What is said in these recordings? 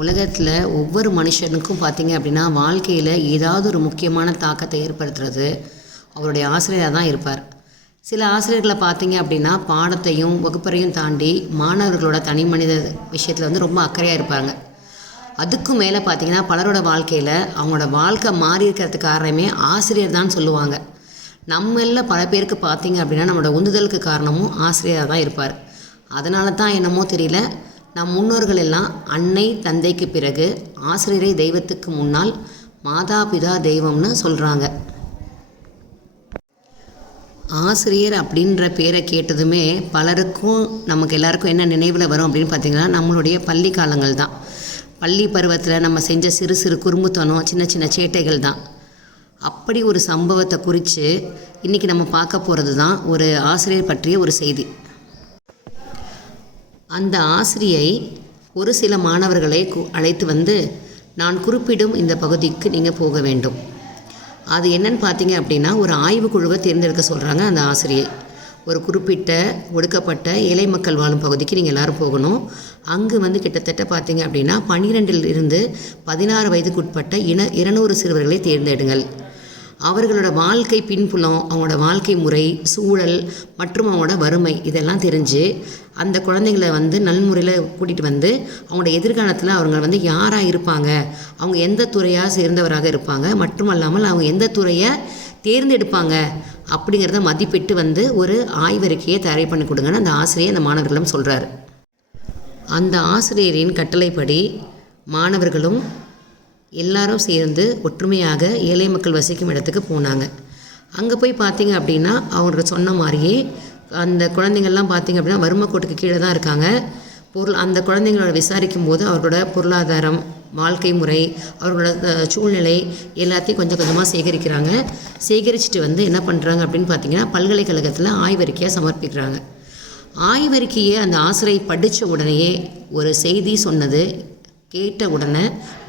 உலகத்தில் ஒவ்வொரு மனுஷனுக்கும் பார்த்திங்க அப்படின்னா வாழ்க்கையில் ஏதாவது ஒரு முக்கியமான தாக்கத்தை ஏற்படுத்துறது அவருடைய ஆசிரியராக தான் இருப்பார். சில ஆசிரியர்களை பார்த்திங்க அப்படின்னா பாடத்தையும் வகுப்பறையும் தாண்டி மாணவர்களோட தனி மனித விஷயத்தில் ரொம்ப அக்கறையாக இருப்பாங்க. அதுக்கும் மேலே பார்த்திங்கன்னா பலரோட வாழ்க்கையில் அவங்களோட வாழ்க்கை மாறி இருக்கிறதுக்கு காரணமே ஆசிரியர் தான் சொல்லுவாங்க. நம்மள பல பேருக்கு பார்த்திங்க அப்படின்னா நம்மளோட உந்துதலுக்கு காரணமும் ஆசிரியராக தான் இருப்பார். அதனால தான் என்னமோ தெரியல, நம் முன்னோர்கள் எல்லாம் அன்னை தந்தைக்கு பிறகு ஆசிரியரை தெய்வத்துக்கு முன்னால் மாதா பிதா தெய்வம்னு சொல்கிறாங்க. ஆசிரியர் அப்படின்ற பேரை கேட்டதுமே பலருக்கும் நமக்கு எல்லாருக்கும் என்ன நினைவில் வரும் அப்படின்னு பார்த்திங்கன்னா நம்மளுடைய பள்ளி காலங்கள் தான். பள்ளி பருவத்தில் நம்ம செஞ்ச சிறு சிறு குறும்புத்தனம், சின்ன சின்ன சேட்டைகள் தான். அப்படி ஒரு சம்பவத்தை குறித்து இன்றைக்கி நம்ம பார்க்க போகிறது தான் ஒரு ஆசிரியர் பற்றிய ஒரு செய்தி. அந்த ஆசிரியை ஒரு சில மாணவர்களை அழைத்து வந்து, நான் குறிப்பிடும் இந்த பகுதிக்கு நீங்கள் போக வேண்டும். அது என்னன்னு பார்த்தீங்க அப்படின்னா, ஒரு ஆய்வுக்குழுவை தேர்ந்தெடுக்க சொல்கிறாங்க அந்த ஆசிரியை. ஒரு குறிப்பிட்ட ஒடுக்கப்பட்ட ஏழை மக்கள் வாழும் பகுதிக்கு நீங்கள் எல்லோரும் போகணும். அங்கு கிட்டத்தட்ட பார்த்தீங்க அப்படின்னா 12 to 16 வயதுக்குட்பட்ட 200 சிறுவர்களை தேர்ந்தெடுங்கள். அவர்களோட வாழ்க்கை பின்புலம், அவங்களோட வாழ்க்கை முறை, சூழல் மற்றும் அவங்களோட வறுமை இதெல்லாம் தெரிஞ்சு அந்த குழந்தைங்களை நல்முறையில் கூட்டிகிட்டு வந்து அவங்களோட எதிர்காலத்தில் அவங்க யாராக இருப்பாங்க, அவங்க எந்த துறையாக சேர்ந்தவராக இருப்பாங்க, மற்றும் அல்லாமல் அவங்க எந்த துறையை தேர்ந்தெடுப்பாங்க அப்படிங்கிறத மதிப்பிட்டு ஒரு ஆய்வறிக்கையை தயார் பண்ணி கொடுங்கன்னு அந்த ஆசிரியர் அந்த மாணவர்களிடம் சொல்கிறார். அந்த ஆசிரியரின் கட்டளைப்படி மாணவர்களும் எல்லாரும் சேர்ந்து ஒற்றுமையாக ஏழை மக்கள் வசிக்கும் இடத்துக்கு போனாங்க. அங்கே போய் பார்த்திங்க அப்படின்னா அவங்களுக்கு சொன்ன மாதிரியே அந்த குழந்தைங்கள்லாம் பார்த்திங்க அப்படின்னா வறுமை கோட்டுக்கு கீழே தான் இருக்காங்க. அந்த குழந்தைங்களோட விசாரிக்கும் போது அவர்களோட பொருளாதாரம், வாழ்க்கை முறை, அவர்களோட சூழ்நிலை எல்லாத்தையும் கொஞ்சம் கொஞ்சமாக சேகரிக்கிறாங்க. சேகரிச்சுட்டு என்ன பண்ணுறாங்க அப்படின்னு பார்த்திங்கன்னா பல்கலைக்கழகத்தில் ஆய்வறிக்கையாக சமர்ப்பிக்கிறாங்க. ஆய்வறிக்கையை அந்த ஆசிரியை படித்த உடனேயே ஒரு செய்தி சொன்னது கேட்ட உடனே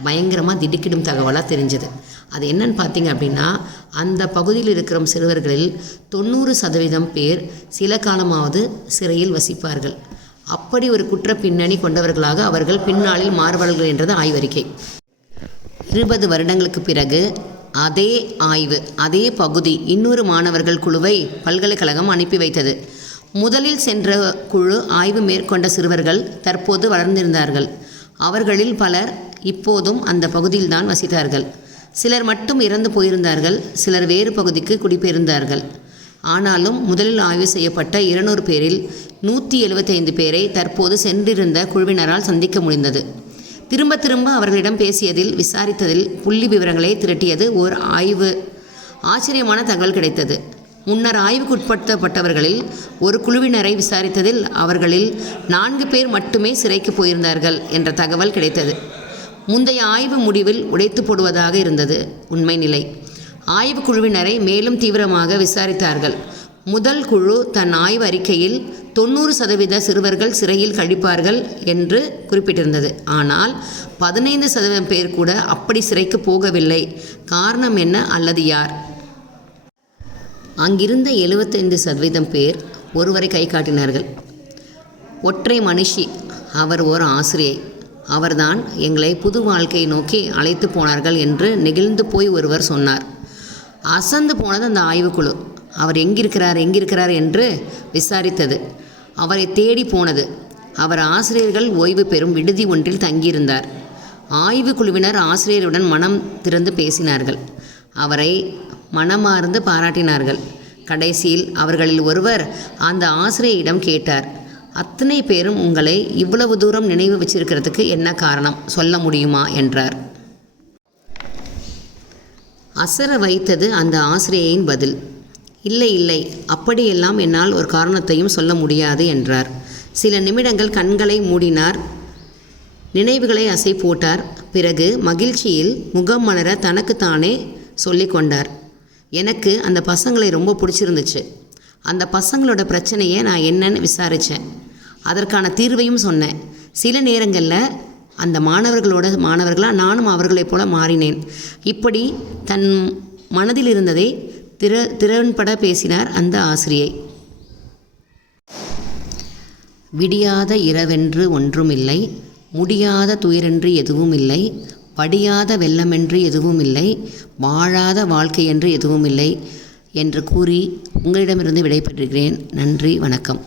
பயங்கரமாக திடுக்கிடும் தகவலாக தெரிஞ்சது. அது என்னன்னு பார்த்தீங்க அப்படின்னா, அந்த பகுதியில் இருக்கிற சிறுவர்களில் 90% பேர் சில காலமாவது சிறையில் வசிப்பார்கள். அப்படி ஒரு குற்ற பின்னணி கொண்டவர்களாக அவர்கள் பின்னாளில் மாறுவார்கள் என்றது ஆய்வறிக்கை. 20 வருடங்களுக்கு பிறகு அதே ஆய்வு, அதே பகுதி இன்னொரு மாணவர்கள் குழுவை பல்கலைக்கழகம் அனுப்பி வைத்தது. முதலில் சென்ற குழு ஆய்வு மேற்கொண்ட சிறுவர்கள் தற்போது வளர்ந்திருந்தார்கள். அவர்களில் பலர் இப்போதும் அந்த பகுதியில்தான் வசித்தார்கள். சிலர் மட்டும் இறந்து போயிருந்தார்கள், சிலர் வேறு பகுதிக்கு குடிபெயர்ந்தார்கள். ஆனாலும் முதலில் ஆய்வு செய்யப்பட்ட 200 பேரில் 175 பேரை தற்போது சென்றிருந்த குழுவினரால் சந்திக்க முடிந்தது. திரும்ப திரும்ப அவர்களிடம் பேசியதில், விசாரித்ததில், புள்ளி விவரங்களை திரட்டியது ஓர் ஆய்வு. ஆச்சரியமான தகவல் கிடைத்தது. முன்னர் ஆய்வுக்குட்படுத்தப்பட்டவர்களில் ஒரு குழுவினரை விசாரித்ததில் அவர்களில் 4 பேர் மட்டுமே சிறைக்கு போயிருந்தார்கள் என்ற தகவல் கிடைத்தது. முந்தைய ஆய்வு முடிவில் உடைத்து போடுவதாக இருந்தது உண்மை நிலை. ஆய்வு குழுவினரை மேலும் தீவிரமாக விசாரித்தார்கள். முதல் குழு தன் ஆய்வு அறிக்கையில் 90% சிறுவர்கள் சிறையில் கழிப்பார்கள் என்று குறிப்பிட்டிருந்தது. ஆனால் 15% பேர் கூட அப்படி சிறைக்கு போகவில்லை. காரணம் என்ன அல்லது யார்? அங்கிருந்த 75% பேர் ஒருவரை கை காட்டினார்கள். ஒற்றை மனுஷி, அவர் ஓர் ஆசிரியை. அவர்தான் எங்களை புது வாழ்க்கையை நோக்கி அழைத்து போனார்கள் என்று நெகிழ்ந்து போய் ஒருவர் சொன்னார். அசந்து போனது அந்த ஆய்வுக்குழு. அவர் எங்கிருக்கிறார் என்று விசாரித்தது. அவரை தேடி போனது. அவர் ஆசிரியர்கள் ஓய்வு பெறும் விடுதி ஒன்றில் தங்கியிருந்தார். ஆய்வு குழுவினர் ஆசிரியருடன் மனம் திறந்து பேசினார்கள். அவரை மனமார்ந்து பாராட்டினார்கள். கடைசியில் அவர்களில் ஒருவர் அந்த ஆசிரியரிடம் கேட்டார், அத்தனை பேரும் உங்களை இவ்வளவு தூரம் நினைவு வச்சிருக்கிறதுக்கு என்ன காரணம் சொல்ல முடியுமா என்றார். அசர வைத்தது அந்த ஆசிரியையின் பதில். இல்லை, அப்படியெல்லாம் என்னால் ஒரு காரணத்தையும் சொல்ல முடியாது என்றார். சில நிமிடங்கள் கண்களை மூடினார், நினைவுகளை அசை போட்டார். பிறகு மகிழ்ச்சியில் முகம் மலர தனக்குத்தானே சொல்லிக்கொண்டார், எனக்கு அந்த பசங்களை ரொம்ப பிடிச்சிருந்துச்சு. அந்த பசங்களோட பிரச்சனையை நான் என்னன்னு விசாரித்தேன். அதற்கான தீர்வையும் சொன்னேன். சில நேரங்களில் அந்த மாணவர்களாக நானும் அவர்களைப் போல மாறினேன். இப்படி தன் மனதில் இருந்ததை திறன்பட பேசினார் அந்த ஆசிரியை. விடியாத இரவென்று ஒன்றுமில்லை, முடியாத துயரென்று எதுவும் இல்லை, படியாத வெள்ளமென்று எதுவும் இல்லை, வாழாத வாழ்க்கை என்று எதுவும் இல்லை என்று கூறி உங்களிடமிருந்து விடைபெறுகிறேன். நன்றி, வணக்கம்.